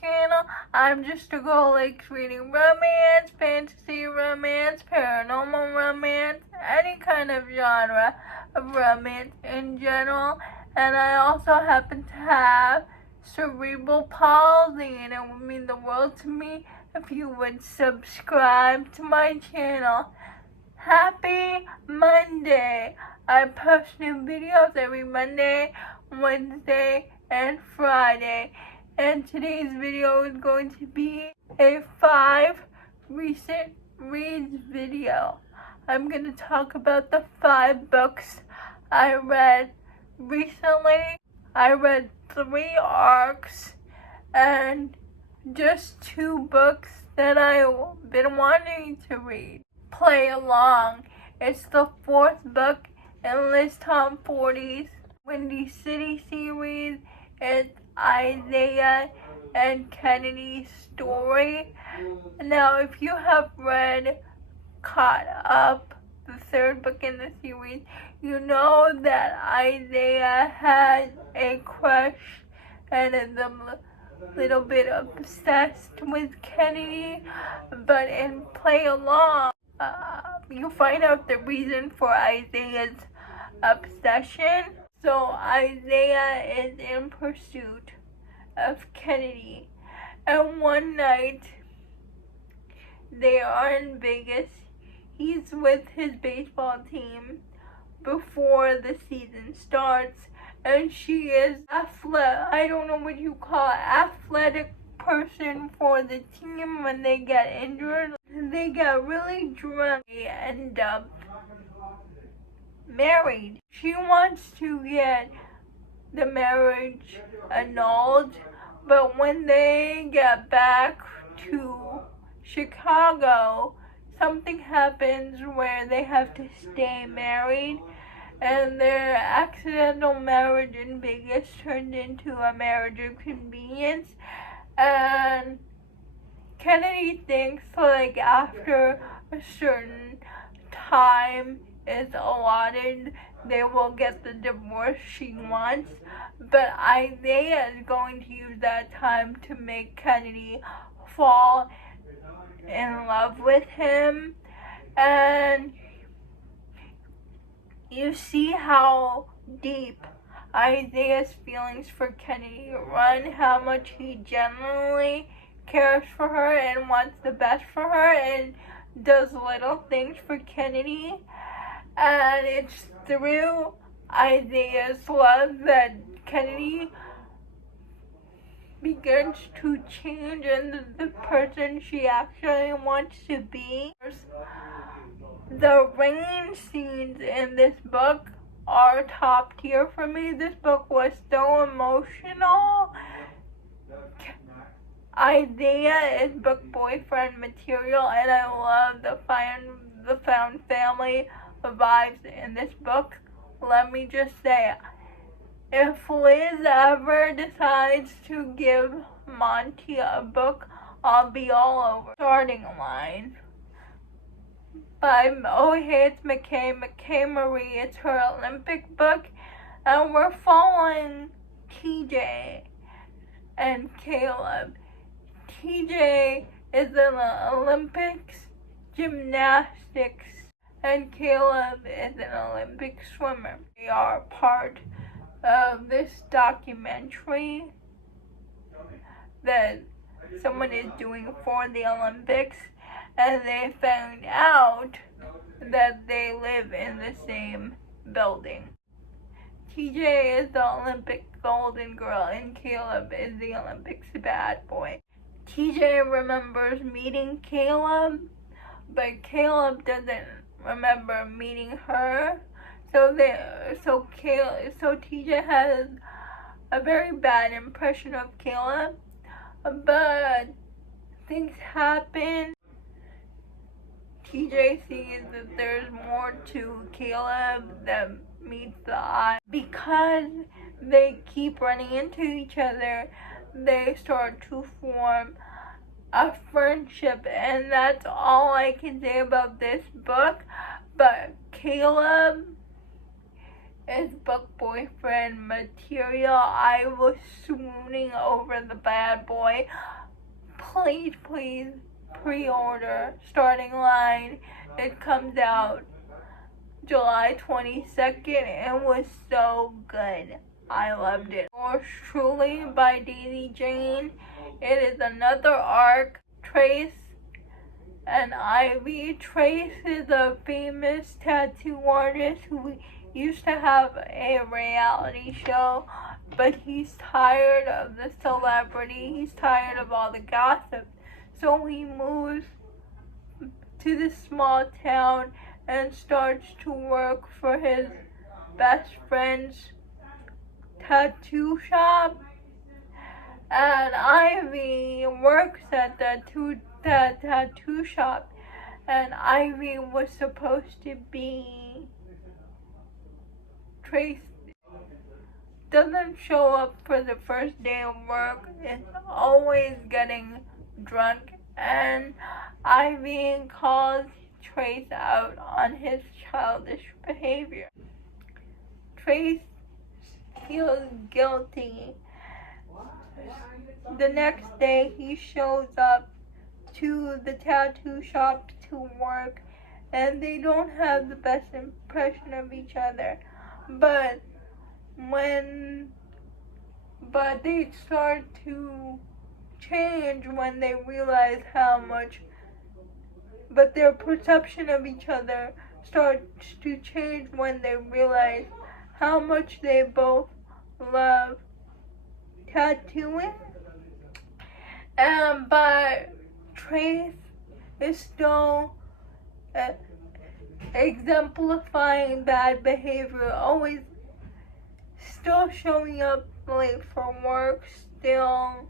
channel. I'm just a girl who likes reading romance, fantasy romance, paranormal romance, any kind of genre of romance in general. And I also happen to have cerebral palsy, and it would mean the world to me if you would subscribe to my channel. Happy Monday! I post new videos every Monday, Wednesday, and Friday. And today's video is going to be a 5 recent reads video. I'm going to talk about the 5 books I read recently. I read 3 arcs and just 2 books that I've been wanting to read. Play along. It's the 4th book in Liz Tom Forty's Windy City series. It's Isaiah and Kennedy's story. Now, if you have caught up the 3rd book in the series, you know that Isaiah had a crush and is a little bit obsessed with Kennedy, but in Play Along, you find out the reason for Isaiah's obsession. So Isaiah is in pursuit of Kennedy, and one night they are in Vegas. He's with his baseball team before the season starts, and she is I don't know what you call it, athletic person for the team. When they get injured, they get really drunk. They end up married. She wants to get the marriage annulled, but when they get back to Chicago, something happens where they have to stay married, and their accidental marriage in Vegas turned into a marriage of convenience. And Kennedy thinks like after a certain time is allotted, they will get the divorce she wants. But Isaiah is going to use that time to make Kennedy fall in love with him. And you see how deep Isaiah's feelings for Kennedy run, how much he genuinely cares for her and wants the best for her and does little things for Kennedy. And it's through Isaiah's love that Kennedy begins to change into the person she actually wants to be. The rain scenes in this book are top tier for me. This book was so emotional. Isaiah is book boyfriend material, and I love the found family vibes in this book. Let me just say, if Liz ever decides to give Monty a book, I'll be all over. Starting Line by it's McKay Marie. It's her Olympic book, and we're following TJ and Caleb. TJ is in the Olympics gymnastics, and Caleb is an Olympic swimmer. They are part of this documentary that someone is doing for the Olympics, and they found out that they live in the same building. TJ is the Olympic golden girl, and Caleb is the Olympics bad boy. TJ remembers meeting Caleb, but Caleb doesn't remember meeting her. So TJ has a very bad impression of Caleb, but things happen. TJ sees that there's more to Caleb that meets the eye. Because they keep running into each other, they start to form a friendship, and that's all I can say about this book. But Caleb is book boyfriend material. I was swooning over the bad boy. Please, please pre-order Starting Line. It comes out July 22nd and was so good. I loved it. Yours truly by Daisy Jane. It is another arc. Trace and Ivy. Trace is a famous tattoo artist who used to have a reality show, but he's tired of the celebrity. He's tired of all the gossip. So he moves to this small town and starts to work for his best friend's tattoo shop. And Ivy works at the tattoo shop. And Ivy was supposed to be Trace. Doesn't show up for the first day of work. Is always getting drunk. And Ivy calls Trace out on his childish behavior. Trace feels guilty. The next day he shows up to the tattoo shop to work, and they don't have the best impression of each other. But they start to change when they realize how much, but their perception of each other starts to change when they realize how much they both love tattooing. But Trace is still exemplifying bad behavior, always still showing up late for work, still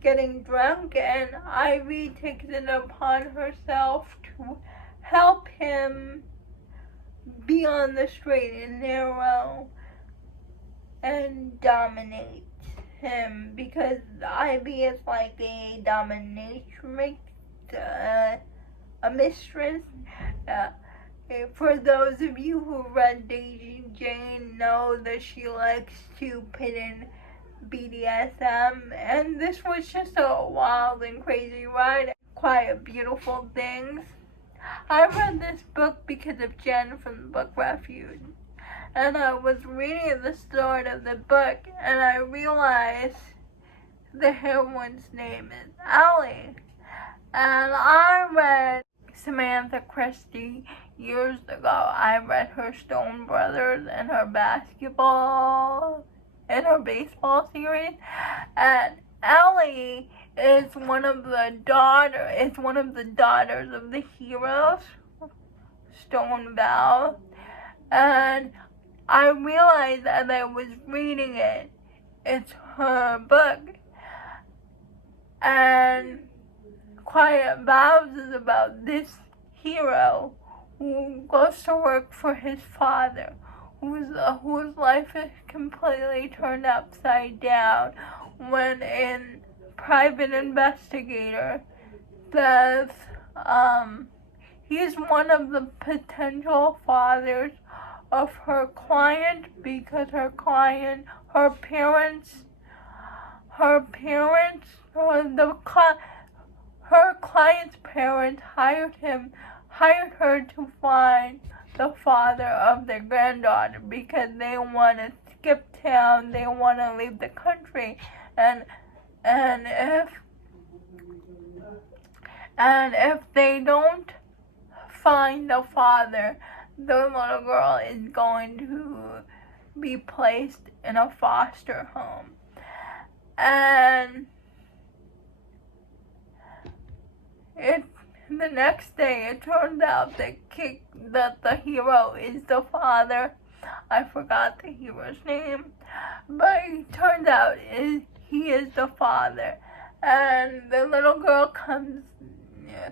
getting drunk, and Ivy takes it upon herself to help him be on the straight and narrow and dominate him, because Ivy is like a dominatrix, a mistress. For those of you who read Daisy Jane know that she likes to put in BDSM, and this was just a wild and crazy ride. Quite beautiful things. I read this book because of Jen from the Book Refuge, and I was reading the start of the book, and I realized the heroine's name is Allie. And I read Samantha Christie years ago. I read her Stone Brothers and her baseball series. And Ellie is one of the daughters of the heroes, Stone Val. And I realized as I was reading it, it's her book. And Quiet Vows is about this hero who goes to work for his father, whose life is completely turned upside down when a private investigator says he's one of the potential fathers of her client, because her client's parents hired her to find the father of their granddaughter, because they want to skip town, they want to leave the country, and if they don't find the father, the little girl is going to be placed in a foster home. And the next day, it turns out that the hero is the father. I forgot the hero's name, but it turns out he is the father. And the little girl comes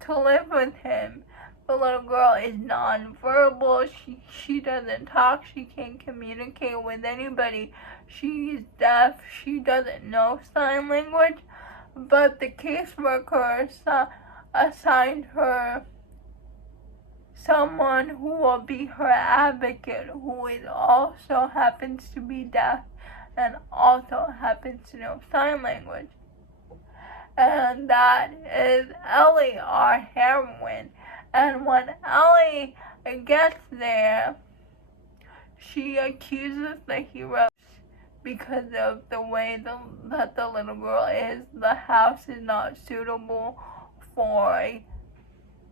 to live with him. The little girl is nonverbal. She doesn't talk. She can't communicate with anybody. She's deaf. She doesn't know sign language. But the caseworker assigned her someone who will be her advocate, who is also happens to be deaf and also happens to know sign language. And that is Ellie, our heroine. And when Ellie gets there, she accuses the hero because of the way that the little girl is. The house is not suitable for a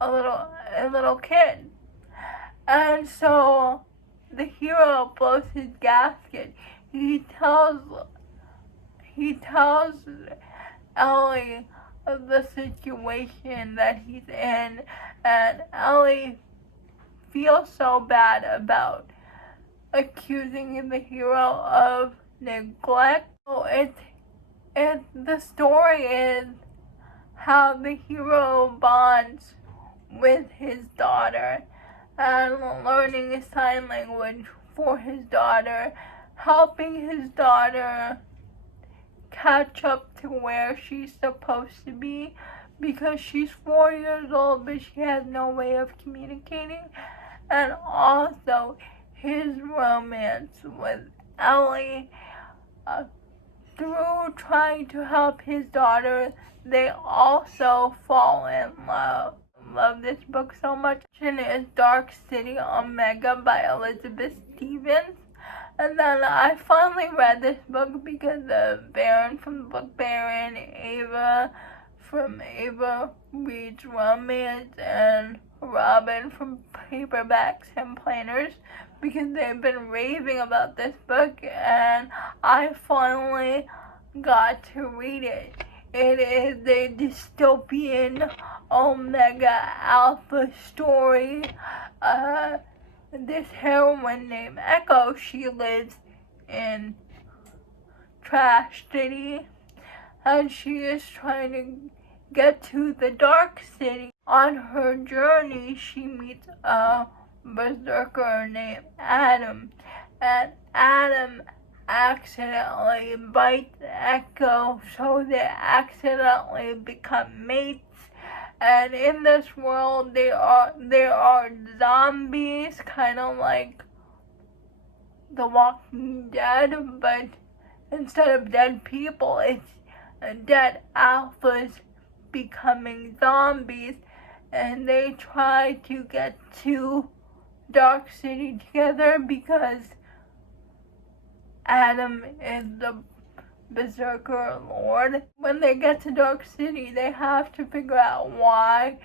little kid. And so the hero blows his gasket. He tells Ellie of the situation that he's in, and Ellie feels so bad about accusing the hero of neglect. So the story is how the hero bonds with his daughter and learning sign language for his daughter, helping his daughter catch up to where she's supposed to be, because she's 4 years old but she has no way of communicating. And also his romance with Ellie, through trying to help his daughter, they also fall in love. Love this book so much. It's Dark City Omega by Elizabeth Stevens. And then I finally read this book because of Baron from the book Baron, Ava from Ava Reads Romance, and Robin from Paperbacks and Planners, because they've been raving about this book, and I finally got to read it. It is a dystopian Omega Alpha story. This heroine named Echo, she lives in Trash City, and she is trying to get to the Dark City. On her journey, she meets a berserker named Adam, and Adam accidentally bites Echo, so they accidentally become mates. And in this world, there are zombies, kind of like The Walking Dead, but instead of dead people, it's dead alphas becoming zombies, and they try to get to Dark City together because Adam is the Berserker Lord. When they get to Dark City, they have to figure out why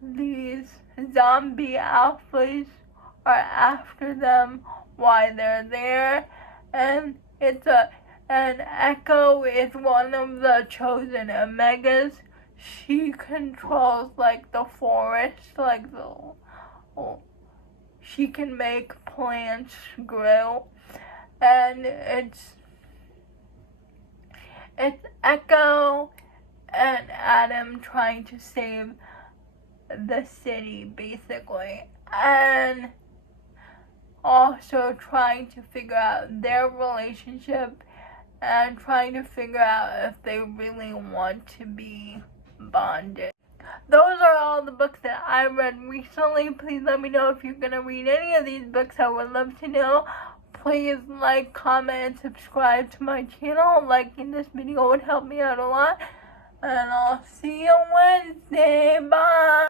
these zombie alphas are after them, why they're there, and Echo is one of the chosen Omegas. She controls like the forest, she can make plants grow, and it's Echo and Adam trying to save the city, basically, and also trying to figure out their relationship and trying to figure out if they really want to be bonded. Those are all the books that I read recently. Please let me know if you're going to read any of these books. I would love to know. Please like, comment, and subscribe to my channel. Liking this video would help me out a lot. And I'll see you Wednesday. Bye!